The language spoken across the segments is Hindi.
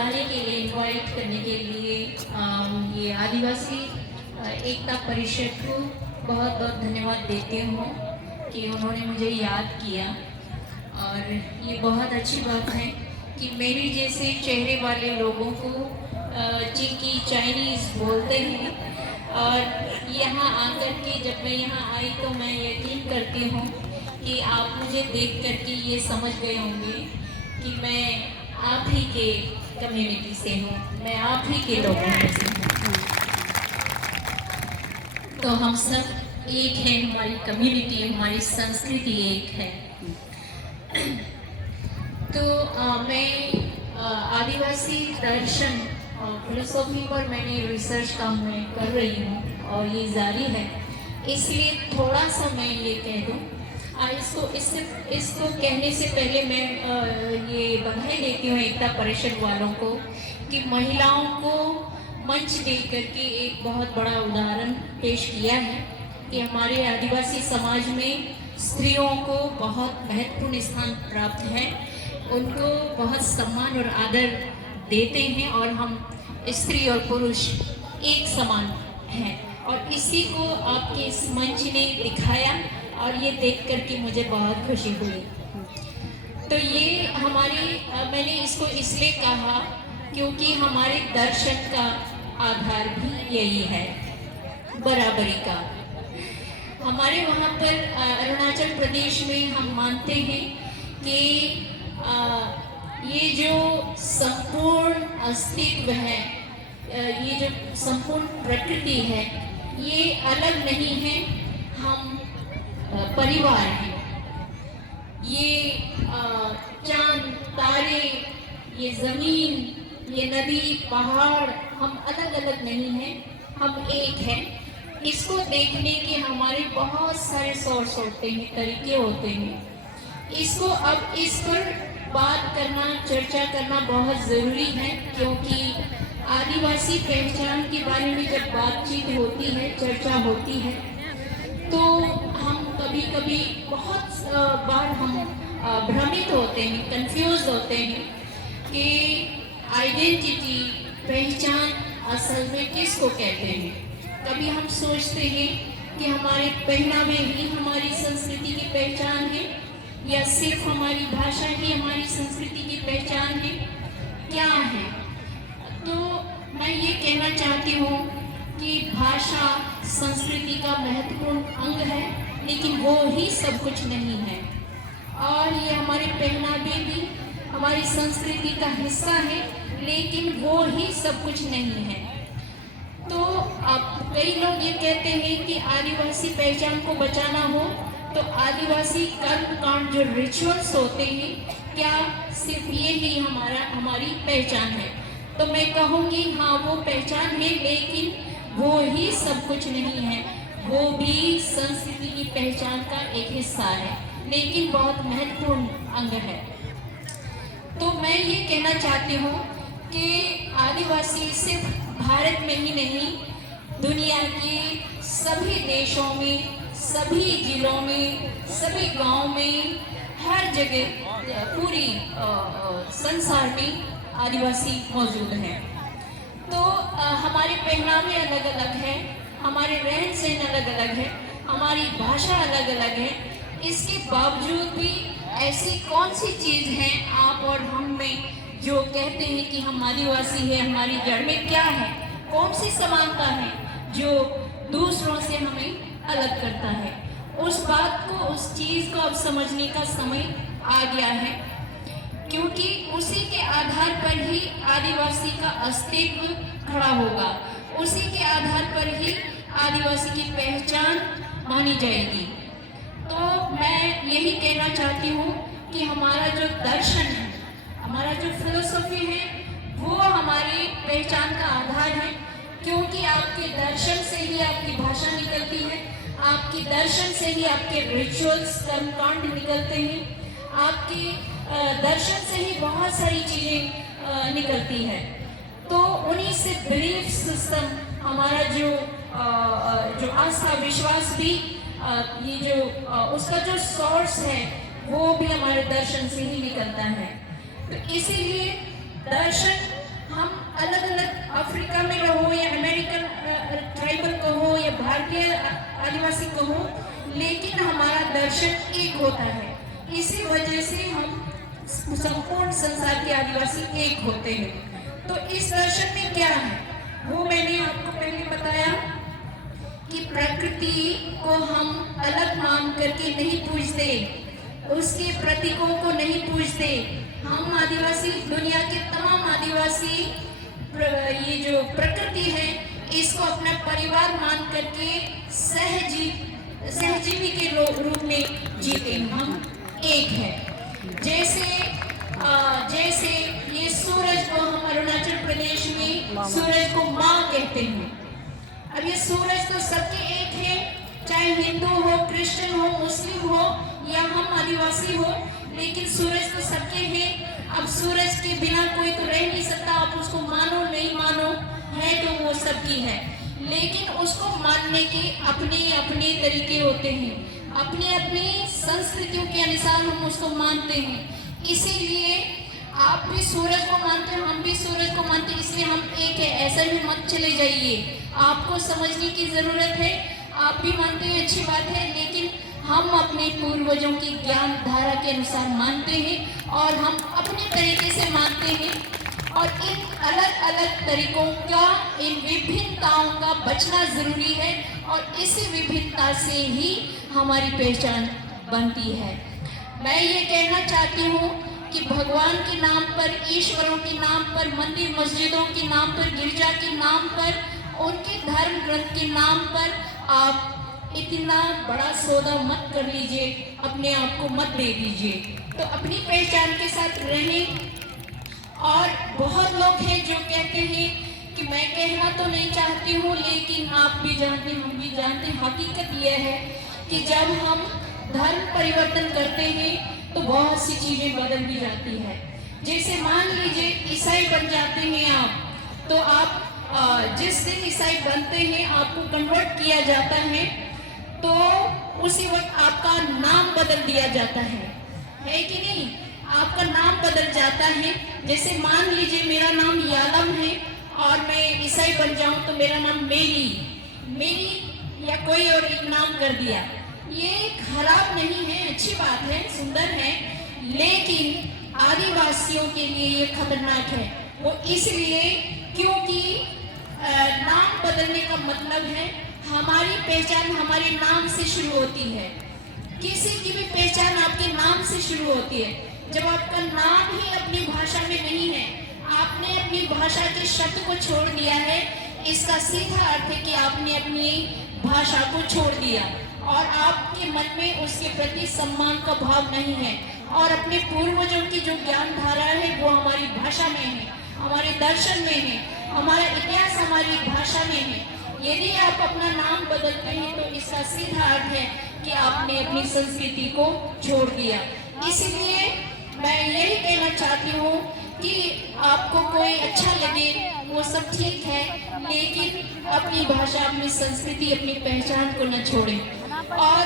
बुलाने के लिए, इनवाइट करने के लिए ये आदिवासी एकता परिषद को बहुत बहुत धन्यवाद देती हूँ कि उन्होंने मुझे याद किया। और ये बहुत अच्छी बात है कि मेरे जैसे चेहरे वाले लोगों को जिनकी चाइनीज़ बोलते हैं, और यहाँ आकर के जब मैं यहाँ आई तो मैं यकीन करती हूँ कि आप मुझे देख करके ये समझ गए होंगे कि मैं आप ही के कम्युनिटी से हूँ, मैं आप ही के लोगों में से हूँ। तो हम सब एक हैं, हमारी कम्युनिटी, हमारी संस्कृति एक है। तो मैं आदिवासी दर्शन और फिलोसॉफी पर मैंने रिसर्च काम मैं कर रही हूँ और ये जारी है, इसलिए थोड़ा सा मैं ये कह दूँ। इसको कहने से पहले मैं ये बधाई देती हूँ एकता परिषद वालों को कि महिलाओं को मंच दे करके एक बहुत बड़ा उदाहरण पेश किया है कि हमारे आदिवासी समाज में स्त्रियों को बहुत महत्वपूर्ण स्थान प्राप्त है, उनको बहुत सम्मान और आदर देते हैं और हम स्त्री और पुरुष एक समान हैं। और इसी को आपके इस मंच ने दिखाया और ये देख कर के मुझे बहुत खुशी हुई। तो ये मैंने इसको इसलिए कहा क्योंकि हमारे दर्शन का आधार भी यही है, बराबरी का। हमारे वहाँ पर अरुणाचल प्रदेश में हम मानते हैं कि ये जो संपूर्ण अस्तित्व है, ये जो संपूर्ण प्रकृति है, ये अलग नहीं है, हम परिवार हैं। ये चांद तारे, ये ज़मीन, ये नदी पहाड़, हम अलग अलग नहीं हैं, हम एक हैं। इसको देखने के हमारे बहुत सारे सोर्स होते हैं, तरीके होते हैं। इसको अब इस पर बात करना, चर्चा करना बहुत ज़रूरी है, क्योंकि आदिवासी पहचान के बारे में जब बातचीत होती है, चर्चा होती है, तो हम कभी कभी बहुत बार हम भ्रमित होते हैं, कंफ्यूज होते हैं कि आइडेंटिटी, पहचान असल में किसको कहते हैं। कभी हम सोचते हैं कि हमारे पहनावे ही हमारी संस्कृति की पहचान है, या सिर्फ हमारी भाषा ही हमारी संस्कृति की पहचान है, क्या है। तो मैं ये कहना चाहती हूँ कि भाषा संस्कृति का महत्वपूर्ण अंग है, लेकिन वो ही सब कुछ नहीं है। और ये हमारे पहनावे भी हमारी संस्कृति का हिस्सा है, लेकिन वो ही सब कुछ नहीं है। तो अब कई लोग ये कहते हैं कि आदिवासी पहचान को बचाना हो तो आदिवासी कर्म कांड, जो रिचुअल्स होते हैं, क्या सिर्फ ये ही हमारी पहचान है। तो मैं कहूँगी हाँ, वो पहचान है, लेकिन वो ही सब कुछ नहीं है, वो भी संस्कृति की पहचान का एक हिस्सा है, लेकिन बहुत महत्वपूर्ण अंग है। तो मैं ये कहना चाहती हूँ कि आदिवासी सिर्फ भारत में ही नहीं, दुनिया के सभी देशों में, सभी जिलों में, सभी गांव में, हर जगह, पूरी संसार में आदिवासी मौजूद हैं। तो हमारे पहनावे अलग अलग हैं, हमारे रहन सहन अलग अलग है, हमारी भाषा अलग अलग है। इसके बावजूद भी ऐसी कौन सी चीज़ है आप और हम में जो कहते हैं कि हम आदिवासी है, हमारी जड़ में क्या है, कौन सी समानता है जो दूसरों से हमें अलग करता है। उस बात को, उस चीज़ को अब समझने का समय आ गया है, क्योंकि उसी के आधार पर ही आदिवासी का अस्तित्व खड़ा होगा, उसी के आधार पर ही आदिवासी की पहचान मानी जाएगी। तो मैं यही कहना चाहती हूँ कि हमारा जो दर्शन है, हमारा जो फिलोसॉफी है, वो हमारी पहचान का आधार है, क्योंकि आपके दर्शन से ही आपकी भाषा निकलती है, आपके दर्शन से ही आपके रिचुअल्स, कर्मकांड निकलते हैं, आपके दर्शन से ही बहुत सारी चीज़ें निकलती है। तो उन्हीं से बिलीफ सिस्टम, हमारा जो आस्था विश्वास भी, ये जो उसका जो सोर्स है, वो भी हमारे दर्शन से ही निकलता है। तो इसीलिए दर्शन हम अलग अलग अफ्रीका में रहो या अमेरिकन ट्राइबल कहो या भारतीय आदिवासी कहो, लेकिन हमारा दर्शन एक होता है। इसी वजह से हम संपूर्ण संसार के आदिवासी एक होते हैं। तो इस दर्शन में क्या है वो मैंने आपको पहले बताया कि प्रकृति को हम अलग मान करके नहीं पूजते, उसके प्रतीकों को नहीं पूजते। हम आदिवासी, दुनिया के तमाम आदिवासी ये जो प्रकृति है इसको अपना परिवार मान करके सहजीवी के रूप में जीते हैं। हम एक है। जैसे ये सूरज को हम अरुणाचल प्रदेश में सूरज को माँ कहते हैं। अब ये सूरज तो सबके एक है, चाहे हिंदू हो, क्रिश्चियन हो, मुस्लिम हो या हम आदिवासी हो, लेकिन सूरज तो सबके हैं। अब सूरज के बिना कोई तो रह नहीं सकता, आप उसको मानो नहीं मानो, है तो वो सबकी है। लेकिन उसको मानने के अपने अपने तरीके होते हैं, अपनी अपनी संस्कृतियों के अनुसार हम उसको मानते हैं। इसीलिए आप भी सूरज को मानते हैं, हम भी सूरज को मानते हैं, इसलिए हम एक है, ऐसा भी मत चले जाइए। आपको समझने की जरूरत है। आप भी मानते हैं, अच्छी बात है, लेकिन हम अपने पूर्वजों की ज्ञान धारा के अनुसार मानते हैं और हम अपने तरीके से मानते हैं। और इन अलग अलग तरीकों का, इन विभिन्नताओं का बचना जरूरी है और इसी विभिन्नता से ही हमारी पहचान बनती है। मैं ये कहना चाहती हूँ कि भगवान के नाम पर, ईश्वरों के नाम पर, मंदिर मस्जिदों के नाम पर, गिरजा के नाम पर, उनके धर्म ग्रंथ के नाम पर आप इतना बड़ा सौदा मत कर लीजिए, अपने आप को मत दे दीजिए। तो अपनी पहचान के साथ रहें। और बहुत लोग हैं जो कहते हैं कि मैं कहना तो नहीं चाहती हूँ, लेकिन आप भी जानते हैं, हम भी जानते हैं, हकीकत यह है कि जब हम धर्म परिवर्तन करते हैं तो बहुत सी चीजें बदल भी जाती है। जैसे मान लीजिए ईसाई बन जाते हैं आप, तो आप जिस दिन ईसाई बनते हैं आपको कन्वर्ट किया जाता है, तो उसी वक्त आपका नाम बदल दिया जाता है कि नहीं? आपका नाम बदल जाता है। जैसे मान लीजिए मेरा नाम यालम है और मैं ईसाई बन जाऊं तो मेरा नाम मेरी या कोई और एक नाम कर दिया। ये खराब नहीं है, अच्छी बात है, सुंदर है, लेकिन आदिवासियों के लिए ये खतरनाक है। वो इसलिए क्योंकि नाम बदलने का मतलब है हमारी पहचान हमारे नाम से शुरू होती है। किसी की भी पहचान आपके नाम से शुरू होती है। जब आपका नाम ही अपनी भाषा में नहीं है, आपने अपनी भाषा के शब्द को छोड़ दिया है, इसका सीधा अर्थ है कि आपने अपनी भाषा को छोड़ दिया और आपके मन में उसके प्रति सम्मान का भाव नहीं है। और अपने पूर्वजों की जो ज्ञान धारा है वो हमारी भाषा में है, हमारे दर्शन में है, हमारा इतिहास हमारी भाषा में है। यदि आप अपना नाम बदलते हैं तो इसका सीधा अर्थ है कि आपने अपनी संस्कृति को छोड़ दिया। इसलिए मैं यही कहना चाहती हूँ कि आपको कोई अच्छा लगे वो सब ठीक है, लेकिन अपनी भाषा, अपनी संस्कृति, अपनी पहचान को न छोड़ें। और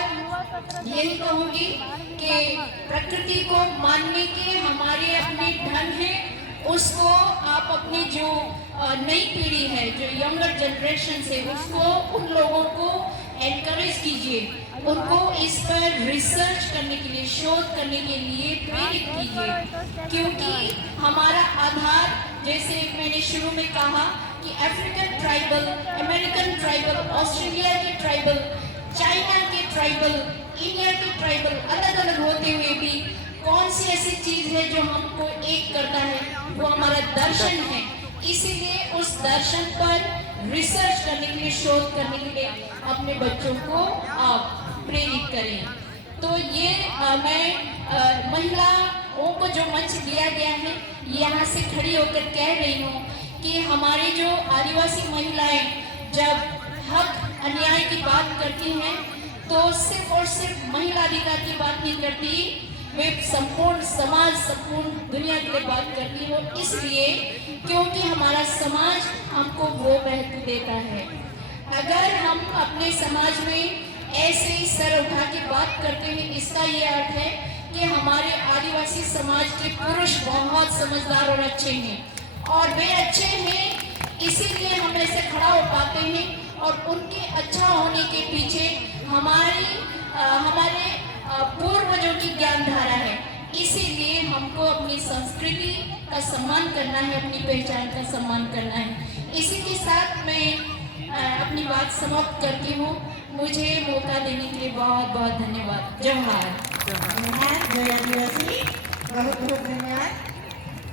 यही कहूँगी कि प्रकृति को मानने के हमारे अपने ढंग हैं, उसको आप अपनी जो नई पीढ़ी है, जो यंगर जनरेशन है, उसको, उन लोगों को एनकरेज कीजिए, उनको इस पर रिसर्च करने के लिए, शोध करने के लिए प्रेरित कीजिए। क्योंकि हमारा आधार, जैसे मैंने शुरू में कहा कि African tribal, American tribal, Australia के ट्राइबल, चाइना के ट्राइबल, इंडिया के ट्राइबल अलग अलग होते हुए भी कौन सी ऐसी चीज है जो हमको एक करता है? वो हमारा दर्शन है। इसीलिए उस दर्शन पर रिसर्च करने के लिए, शोध करने के लिए अपने बच्चों को आप प्रेरित करें। तो ये मैं महिलाओं को जो मंच दिया गया है, यहाँ से खड़ी होकर कह रही हूँ कि हमारी जो आदिवासी महिलाएं जब हक अन्याय की बात करती हैं तो सिर्फ और सिर्फ महिला अधिकार की बात नहीं करती, वे संपूर्ण समाज, संपूर्ण दुनिया के लिए बात करती हो। इसलिए क्योंकि हमारा समाज हमको वो महत्व देता है। अगर हम अपने समाज में ऐसे ही सर उठा के बात करते हैं, इसका ये अर्थ है कि हमारे आदिवासी समाज के पुरुष बहुत समझदार और अच्छे हैं। और वे अच्छे हैं, इसीलिए हम ऐसे खड़ा हो पाते हैं। और उनके अच्छा होने के पीछे हमारे पूर्वजों की ज्ञान धारा है। इसीलिए हमको अपनी संस्कृति का सम्मान करना है, अपनी पहचान का सम्मान करना है। इसी के साथ मैं अपनी बात समाप्त करती हूँ। मुझे मौका देने के लिए बहुत बहुत धन्यवाद। जोहार। जोहार, जय आदिवासी, बहुत बहुत धन्यवाद।